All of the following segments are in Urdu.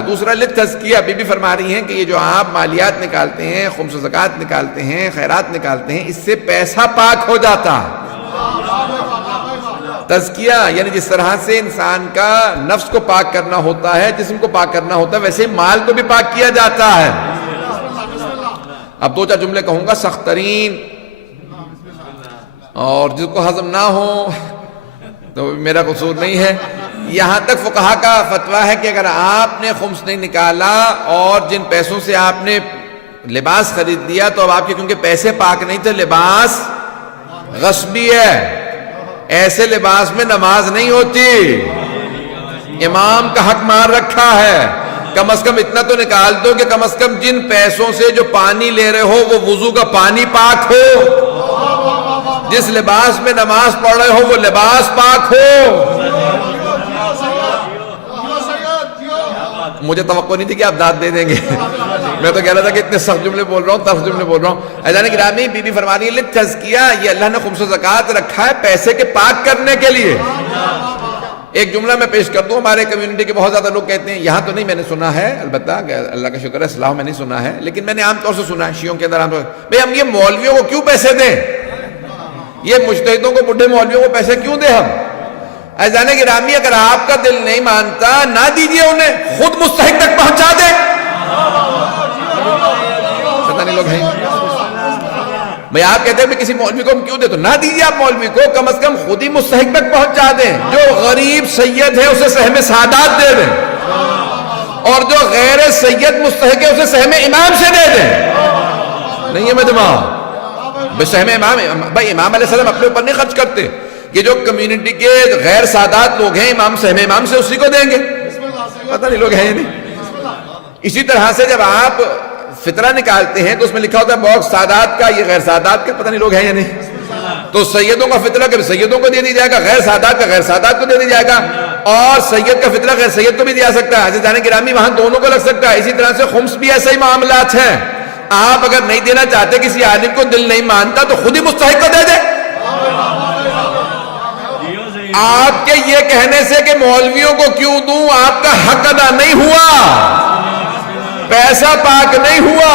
دوسرا للتزکیہ، بی بی فرما رہی ہیں کہ یہ جو آپ مالیات نکالتے ہیں، خمس و زکوٰۃ نکالتے ہیں، خیرات نکالتے ہیں، اس سے پیسہ پاک ہو جاتا ہے۔ تزکیہ یعنی جس طرح سے انسان کا نفس کو پاک کرنا ہوتا ہے، جسم کو پاک کرنا ہوتا ہے، ویسے ہی مال کو بھی پاک کیا جاتا ہے۔ اب دو چار جملے کہوں گا سخت ترین، اور جس کو ہضم نہ ہو تو میرا قصور نہیں ہے۔ یہاں تک فقہا کا فتویٰ ہے کہ اگر آپ نے خمس نہیں نکالا اور جن پیسوں سے آپ نے لباس خرید لیا، تو اب آپ کے کیونکہ پیسے پاک نہیں تھے، لباس غصبی ہے، ایسے لباس میں نماز نہیں ہوتی، امام کا حق مار رکھا ہے۔ کم از کم اتنا تو نکال دو کہ کم از کم جن پیسوں سے جو پانی لے رہے ہو وہ وضو کا پانی پاک ہو، جس لباس میں نماز پڑھ رہے ہو وہ لباس پاک ہو۔ مجھے توقع نہیں تھی کہ آپ داد دے دیں گے، میں تو کہہ رہا تھا کہ اتنے سخت جملے بول رہا ہوں، تلخ جملے بول رہا ہوں۔ عزیزان گرامی، بی بی فرما رہی ہے للتزکیہ، یہ اللہ نے خمس و زکوٰۃ رکھا ہے پیسے کے پاک کرنے کے لیے۔ ایک جملہ میں پیش کر دوں، ہمارے کمیونٹی کے بہت زیادہ لوگ کہتے ہیں، یہاں تو نہیں میں نے سنا ہے، البتہ اللہ کا شکر ہے اصلاح میں نہیں سنا ہے، لیکن میں نے عام طور سے سنا ہے شیعوں کے اندر عام طور سے، بھئی ہم یہ مولویوں کو کیوں پیسے دیں، یہ مجتہدوں کو، بڈھے مولویوں کو پیسے کیوں دیں ہم؟ عزیزان گرامی، اگر آپ کا دل نہیں مانتا نہ دیجئے انہیں، خود مستحق تک پہنچا دیں۔ پتہ نہیں لوگ ہیں بھئی آپ کہتے ہیں کہ کسی مولوی کو ہم کیوں دیں، تو نہ دیجئے آپ مولوی کو، کم از کم خود ہی مستحق تک پہنچا دیں۔ جو غریب سید ہے اسے سہم سعادات دے دیں، اور جو غیر سید مستحق ہے اسے سہم امام سے دے دیں۔ نہیں ہے مجمع بسہم امام، بھئی امام علیہ السلام اپنے اوپر نہیں خرچ کرتے، یہ جو کمیونٹی کے غیر سادات لوگ ہیں، امام سہم امام سے اسی کو دیں گے۔ پتہ نہیں لوگ ہیں یا نہیں۔ اسی طرح سے جب آپ فطرہ نکالتے ہیں تو اس میں لکھا ہوتا ہے باکس سادات کا، یہ غیر سادات کا، پتہ نہیں لوگ ہیں یا نہیں۔ تو سیدوں کا فطرہ کہ سیدوں کو دے دی جائے گا، غیر سادات کا غیر سادات کو دے دی جائے گا، اور سید کا فطرہ غیر سید کو بھی دیا سکتا ہے۔ عزیزان گرامی، وہاں دونوں کو لگ سکتا ہے۔ اسی طرح سے خمس بھی ایسے ہی معاملات ہیں، آپ اگر نہیں دینا چاہتے، کسی عالم کو دل نہیں مانتا، تو خود ہی مستحق کو دے دے۔ آپ کے یہ کہنے سے کہ مولویوں کو کیوں دوں، آپ کا حق ادا نہیں ہوا، پیسہ پاک نہیں ہوا۔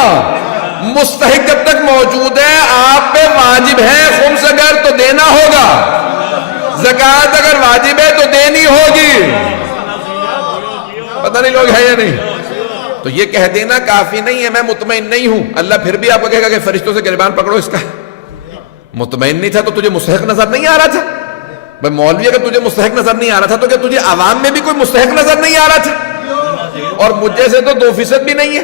مستحق جب تک موجود ہے آپ پہ واجب ہے، خمس اگر تو دینا ہوگا، زکوٰۃ اگر واجب ہے تو دینی ہوگی۔ پتہ نہیں لوگ ہیں یا نہیں۔ تو یہ کہہ دینا کافی نہیں ہے میں مطمئن نہیں ہوں، اللہ پھر بھی آپ کو کہے گا کہ فرشتوں سے گریبان پکڑو اس کا۔ مطمئن نہیں تھا تو تجھے مستحق نظر نہیں آ رہا تھا؟ بھئی مولوی اگر تجھے مستحق نظر نہیں آ رہا تھا تو کیا تجھے عوام میں بھی کوئی مستحق نظر نہیں آ رہا تھا؟ اور مجھ جیسے تو 2% بھی نہیں ہے،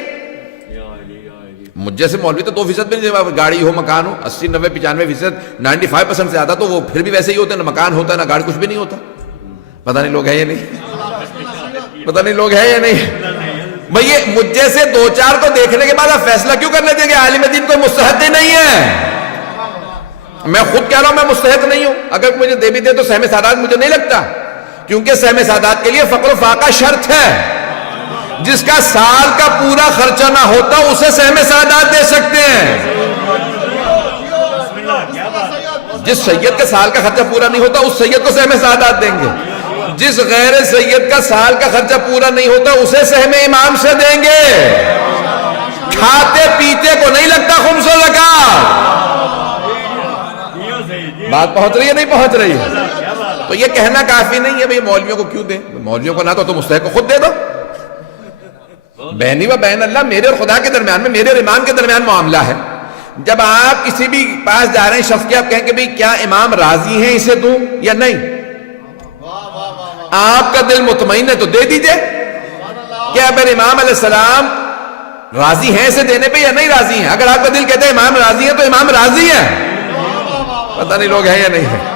مجھ جیسے مولوی تو 2% بھی نہیں، گاڑی ہو مکان ہو 80 90 95% 95% سے زیادہ تو وہ پھر بھی ویسے ہی ہوتے ہیں، نہ مکان ہوتا ہے نہ گاڑی، کچھ بھی نہیں ہوتا۔ پتہ نہیں لوگ ہیں یا نہیں، پتہ نہیں لوگ ہیں یا نہیں۔ بھئی یہ مجھ جیسے دو چار کو دیکھنے کے بعد آپ فیصلہ کیوں کر لیتے ہیں کہ عالم دین کوئی مستحق ہی نہیں ہے؟ میں خود کہہ رہا ہوں میں مستحق نہیں ہوں، اگر مجھے دے بھی دے تو سہم سعادات مجھے نہیں لگتا، کیونکہ سہم سعادات کے لیے فقر و فاقہ شرط ہے۔ جس کا سال کا پورا خرچہ نہ ہوتا اسے سہم سعادات دے سکتے ہیں۔ جس سید کا سال کا خرچہ پورا نہیں ہوتا اس سید کو سہم سعادات دیں گے، جس غیر سید کا سال کا خرچہ پورا نہیں ہوتا اسے سہم امام سے دیں گے۔ کھاتے پیتے کو نہیں لگتا خمس و زکوٰۃ۔ بات پہنچ رہی ہے نہیں پہنچ رہی ہے؟ تو یہ کہنا کافی نہیں ہے بھئی مولویوں کو کیوں دیں، مولویوں کو نہ تو مستحق کو خود دے دو۔ بینی و بین اللہ، میرے اور خدا کے درمیان میں، میرے اور امام کے درمیان معاملہ ہے۔ جب آپ کسی بھی پاس جا رہے ہیں شخص کے، آپ کہیں کہ بھئی کیا امام راضی ہیں اسے دوں یا نہیں؟ آپ کا دل مطمئن ہے تو دے دیجئے۔ کیا اگر امام علیہ السلام راضی ہیں اسے دینے پہ یا نہیں راضی ہیں؟ اگر آپ کا دل کہتا ہے امام راضی ہیں تو امام راضی ہیں۔ پتہ نہیں لوگ ہیں یا نہیں ہیں۔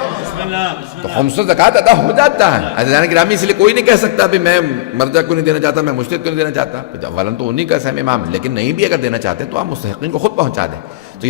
تو خمس و زکوٰۃ ادا ہو جاتا ہے۔ عزیزان گرامی، اس لیے کوئی نہیں کہہ سکتا بھی میں مرجع کو نہیں دینا چاہتا، میں مجتہد کو نہیں دینا چاہتا، اولاً تو انہی کا سہم امام، لیکن نہیں بھی اگر دینا چاہتے تو آپ مستحقین کو خود پہنچا دیں۔ تو یہ